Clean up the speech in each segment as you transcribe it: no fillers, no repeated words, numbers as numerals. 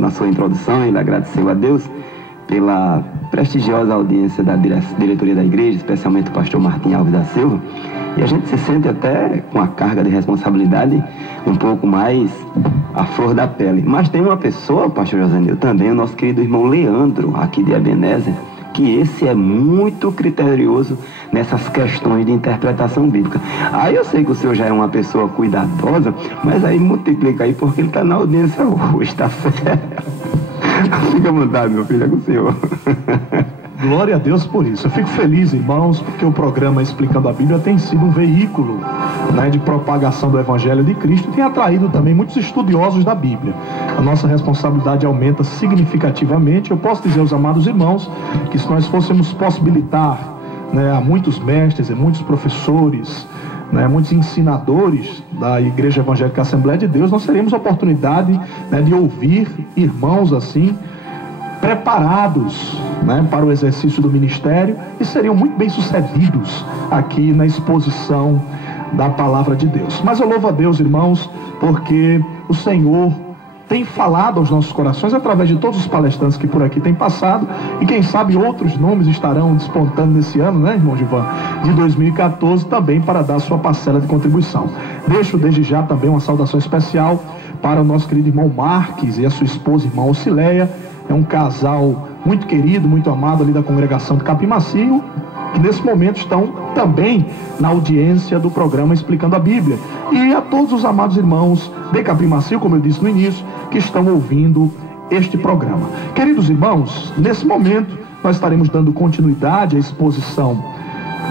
na sua introdução, ele agradeceu a Deus pela prestigiosa audiência da diretoria da igreja, especialmente o pastor Martim Alves da Silva, e a gente se sente até com a carga de responsabilidade um pouco mais à flor da pele. Mas tem uma pessoa, pastor Josenil, também o nosso querido irmão Leandro, aqui de Ebenezer, que esse é muito criterioso nessas questões de interpretação bíblica. Aí eu sei que o senhor já é uma pessoa cuidadosa, mas aí multiplica aí, porque ele está na audiência hoje, tá certo? Fica à vontade, meu filho, é com o senhor. Glória a Deus por isso. Eu fico feliz, irmãos, porque o programa Explicando a Bíblia tem sido um veículo, né, de propagação do Evangelho de Cristo e tem atraído também muitos estudiosos da Bíblia. A nossa responsabilidade aumenta significativamente. Eu posso dizer aos amados irmãos que se nós fôssemos possibilitar, né, a muitos mestres e muitos professores, né, muitos ensinadores da Igreja Evangélica Assembleia de Deus, nós teríamos a oportunidade, né, de ouvir irmãos assim, preparados, né, para o exercício do ministério e seriam muito bem sucedidos aqui na exposição da palavra de Deus. Mas eu louvo a Deus, irmãos, porque o Senhor tem falado aos nossos corações através de todos os palestrantes que por aqui têm passado, e quem sabe outros nomes estarão despontando nesse ano, né, irmão Givan, de 2014, também para dar sua parcela de contribuição. Deixo desde já também uma saudação especial para o nosso querido irmão Marques e a sua esposa, irmã Ocileia. É um casal muito querido, muito amado ali da congregação de Capim Macio, que nesse momento estão também na audiência do programa Explicando a Bíblia. E a todos os amados irmãos de Capim Macio, como eu disse no início, que estão ouvindo este programa. Queridos irmãos, nesse momento nós estaremos dando continuidade à exposição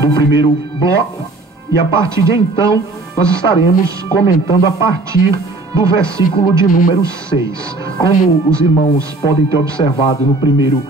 do primeiro bloco, e a partir de então nós estaremos comentando a partir do versículo de número 6. Como os irmãos podem ter observado no primeiro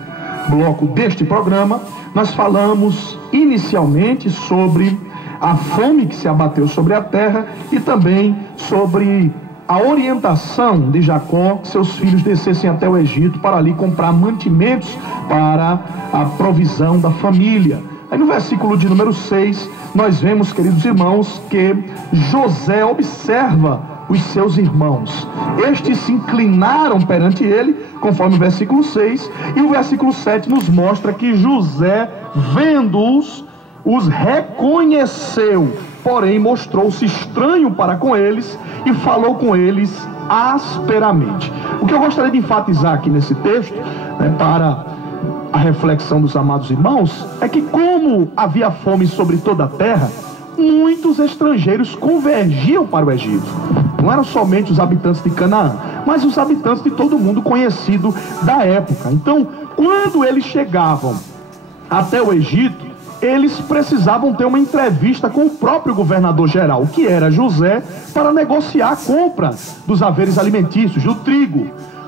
bloco deste programa, nós falamos inicialmente sobre a fome que se abateu sobre a terra e também sobre a orientação de Jacó que seus filhos descessem até o Egito para ali comprar mantimentos para a provisão da família. Aí no versículo de número 6, nós vemos, queridos irmãos, que José observa os seus irmãos. Estes se inclinaram perante ele, conforme o versículo 6, e o versículo 7 nos mostra que José, vendo-os, os reconheceu, porém mostrou-se estranho para com eles e falou com eles asperamente. O que eu gostaria de enfatizar aqui nesse texto, né, para a reflexão dos amados irmãos, é que como havia fome sobre toda a terra, muitos estrangeiros convergiam para o Egito. Não eram somente os habitantes de Canaã, mas os habitantes de todo mundo conhecido da época. Então, quando eles chegavam até o Egito, eles precisavam ter uma entrevista com o próprio governador-geral, que era José, para negociar a compra dos haveres alimentícios, do trigo.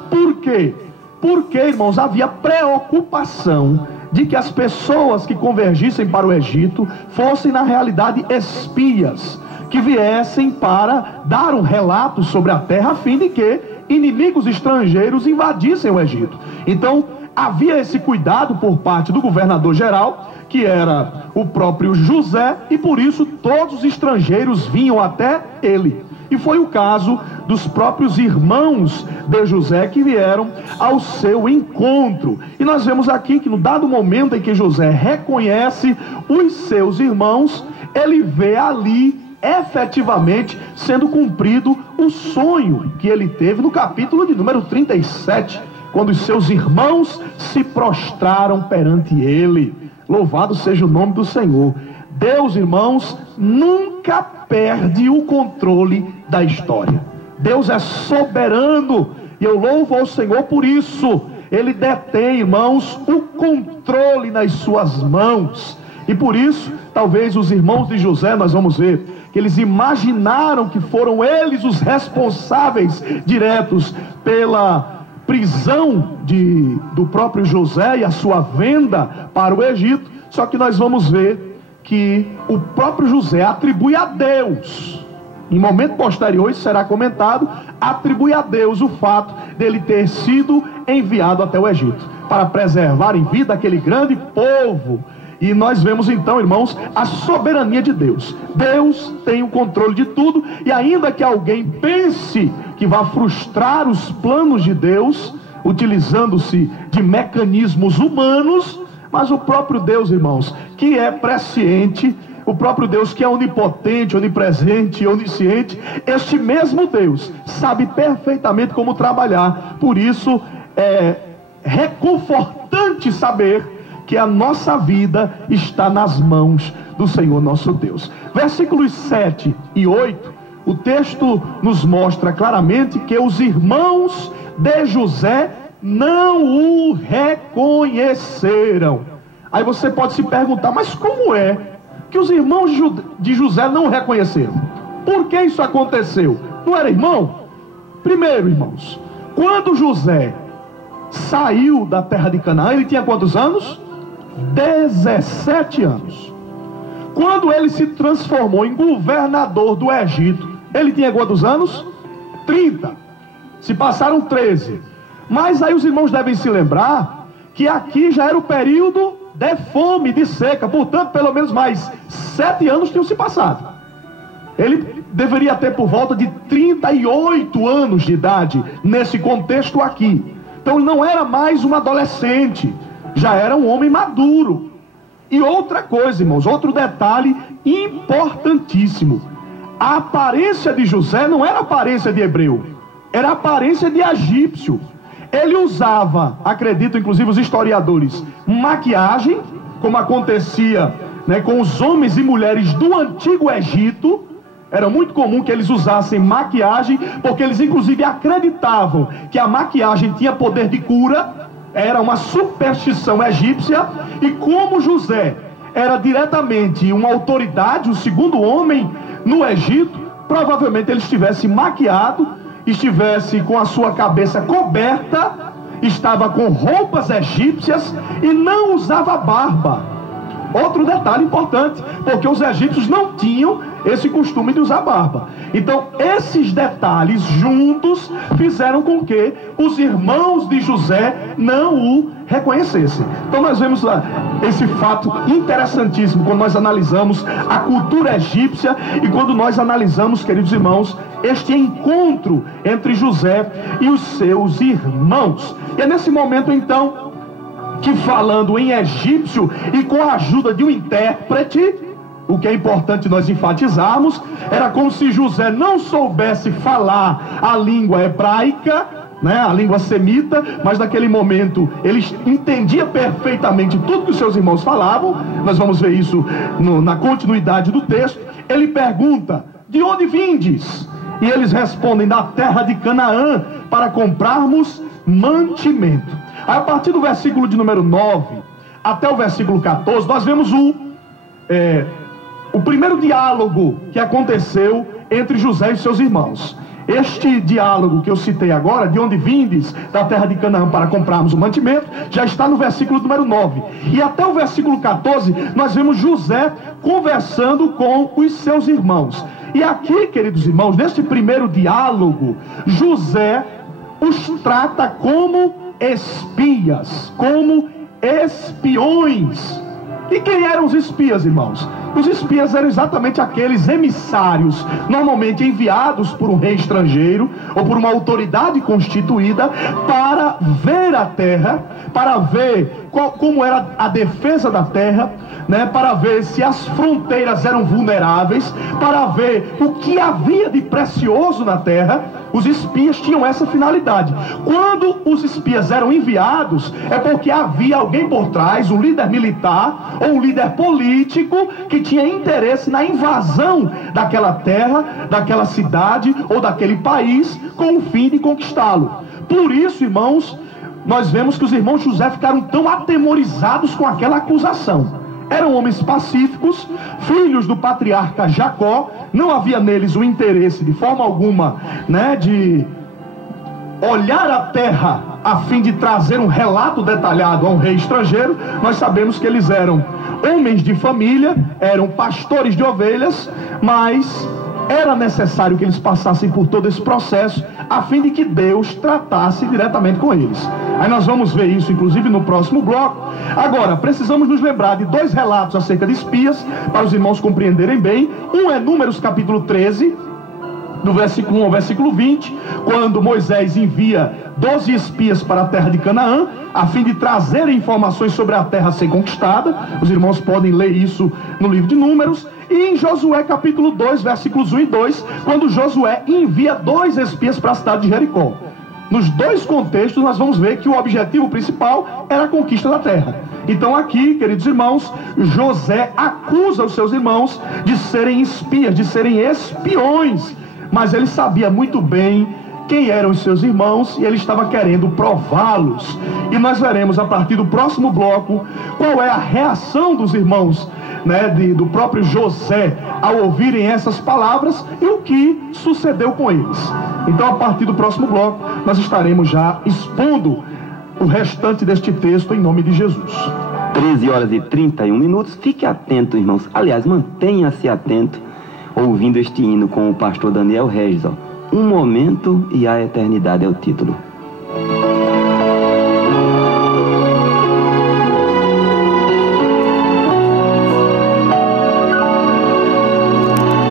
Por quê? Porque, irmãos, havia preocupação de que as pessoas que convergissem para o Egito fossem, na realidade, espias, que viessem para dar um relato sobre a terra, a fim de que inimigos estrangeiros invadissem o Egito. Então, havia esse cuidado por parte do governador-geral, que era o próprio José, e por isso todos os estrangeiros vinham até ele. E foi o caso dos próprios irmãos de José que vieram ao seu encontro. E nós vemos aqui que no dado momento em que José reconhece os seus irmãos, ele vê ali efetivamente sendo cumprido o sonho que ele teve no capítulo de número 37, quando os seus irmãos se prostraram perante ele. Louvado seja o nome do Senhor. Deus, irmãos, nunca perde o controle da história. Deus é soberano e eu louvo ao Senhor por isso. Ele detém, irmãos, o controle nas suas mãos. E por isso, talvez os irmãos de José, nós vamos ver, que eles imaginaram que foram eles os responsáveis diretos pela prisão do próprio José e a sua venda para o Egito. Só que nós vamos ver que o próprio José atribui a Deus, em momento posterior isso será comentado, atribui a Deus o fato dele ter sido enviado até o Egito, para preservar em vida aquele grande povo. E nós vemos então, irmãos, a soberania de Deus. Deus tem o controle de tudo, e ainda que alguém pense que vai frustrar os planos de Deus, utilizando-se de mecanismos humanos, mas o próprio Deus, irmãos, que é presciente, o próprio Deus que é onipotente, onipresente, onisciente, este mesmo Deus sabe perfeitamente como trabalhar. Por isso é reconfortante saber que a nossa vida está nas mãos do Senhor nosso Deus. Versículos 7 e 8, o texto nos mostra claramente que os irmãos de José não o reconheceram. Aí você pode se perguntar, mas como é que os irmãos de José não o reconheceram? Por que isso aconteceu? Não era irmão? Primeiro, irmãos, quando José saiu da terra de Canaã, ele tinha quantos anos? 17 anos. Quando ele se transformou em governador do Egito, ele tinha quantos anos? 30. Se passaram 13. Mas aí os irmãos devem se lembrar que aqui já era o período de fome, de seca. Portanto, pelo menos mais 7 anos tinham se passado. Ele deveria ter por volta de 38 anos de idade nesse contexto aqui. Então ele não era mais um adolescente, já era um homem maduro. E outra coisa, irmãos, outro detalhe importantíssimo: a aparência de José não era aparência de hebreu, era aparência de egípcio. Ele usava, acredito inclusive os historiadores, maquiagem, como acontecia, né, com os homens e mulheres do antigo Egito. Era muito comum que eles usassem maquiagem, porque eles inclusive acreditavam que a maquiagem tinha poder de cura. Era uma superstição egípcia. E como José era diretamente uma autoridade, o segundo homem no Egito, provavelmente ele estivesse maquiado, estivesse com a sua cabeça coberta, estava com roupas egípcias e não usava barba. Outro detalhe importante, porque os egípcios não tinham esse costume de usar barba. Então esses detalhes juntos fizeram com que os irmãos de José não o reconhecessem. Então nós vemos esse fato interessantíssimo quando nós analisamos a cultura egípcia e quando nós analisamos, queridos irmãos, este encontro entre José e os seus irmãos. E é nesse momento então que, falando em egípcio e com a ajuda de um intérprete, o que é importante nós enfatizarmos, era como se José não soubesse falar a língua hebraica, né, a língua semita, mas naquele momento ele entendia perfeitamente tudo que os seus irmãos falavam. Nós vamos ver isso na continuidade do texto. Ele pergunta: de onde vindes? E eles respondem: da terra de Canaã, para comprarmos mantimento. Aí, a partir do versículo de número 9 até o versículo 14, nós vemos o primeiro diálogo que aconteceu entre José e seus irmãos. Este diálogo que eu citei agora, de onde vindes, da terra de Canaã para comprarmos o mantimento, já está no versículo número 9. E até o versículo 14, nós vemos José conversando com os seus irmãos. E aqui, queridos irmãos, neste primeiro diálogo, José os trata como espias, como espiões. E quem eram os espias, irmãos? Os espias eram exatamente aqueles emissários, normalmente enviados por um rei estrangeiro ou por uma autoridade constituída, para ver a terra, para ver como era a defesa da terra, né, para ver se as fronteiras eram vulneráveis, para ver o que havia de precioso na terra. Os espias tinham essa finalidade. Quando os espias eram enviados, é porque havia alguém por trás, um líder militar ou um líder político, que tinha interesse na invasão daquela terra, daquela cidade ou daquele país, com o fim de conquistá-lo. Por isso, irmãos, nós vemos que os irmãos José ficaram tão atemorizados com aquela acusação. Eram homens pacíficos, filhos do patriarca Jacó. Não havia neles o interesse de forma alguma, né, de olhar a terra a fim de trazer um relato detalhado a um rei estrangeiro. Nós sabemos que eles eram homens de família, eram pastores de ovelhas, mas era necessário que eles passassem por todo esse processo, a fim de que Deus tratasse diretamente com eles. Aí nós vamos ver isso, inclusive, no próximo bloco. Agora, precisamos nos lembrar de 2 relatos acerca de espias, para os irmãos compreenderem bem. Um é Números capítulo 13, do versículo 1 ao versículo 20, quando Moisés envia 12 espias para a terra de Canaã, a fim de trazer informações sobre a terra a ser conquistada. Os irmãos podem ler isso no livro de Números. E em Josué capítulo 2, versículos 1 e 2, quando Josué envia 2 espias para a cidade de Jericó. Nos 2 contextos nós vamos ver que o objetivo principal era a conquista da terra. Então aqui, queridos irmãos, José acusa os seus irmãos de serem espias, de serem espiões. Mas ele sabia muito bem quem eram os seus irmãos e ele estava querendo prová-los. E nós veremos a partir do próximo bloco qual é a reação dos irmãos, do próprio José, ao ouvirem essas palavras e o que sucedeu com eles. Então, a partir do próximo bloco, nós estaremos já expondo o restante deste texto em nome de Jesus. 13h31. Fique atento, irmãos. Aliás, mantenha-se atento, ouvindo este hino com o pastor Daniel Regis. Um momento e a eternidade é o título.